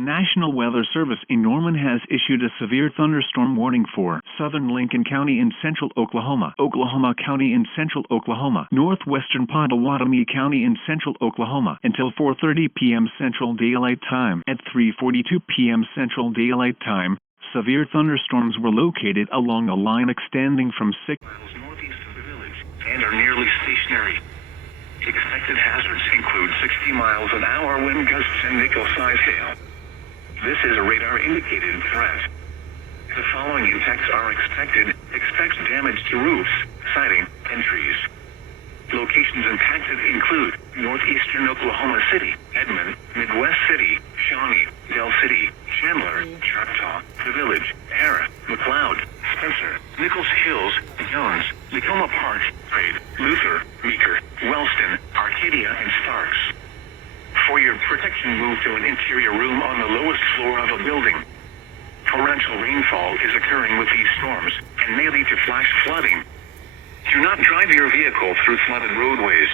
National Weather Service in Norman has issued a severe thunderstorm warning for southern Lincoln County in central Oklahoma, Oklahoma County in central Oklahoma, northwestern Pottawatomie County in central Oklahoma until 4:30 p.m. Central Daylight Time. At 3:42 p.m. Central Daylight Time, severe thunderstorms were located along a line extending from 6 miles northeast of the village and are nearly stationary. Expected hazards include 60 miles an hour wind gusts and nickel-size hail. This is a radar-indicated threat. The following impacts are expected. Expect damage to roofs, siding, and trees. Locations impacted include northeastern Oklahoma City, Edmond, Midwest City, Shawnee, Del City, Chandler, Choctaw, The Village, Harrah, McLeod, Spencer, Nichols Hills, Jones, Tacoma Park, Praed, Luther, Meeker, Wellston, Arcadia, and Starks. For your protection, move to an interior room on the lowest floor of a building. Torrential rainfall is occurring with these storms and may lead to flash flooding. Do not drive your vehicle through flooded roadways.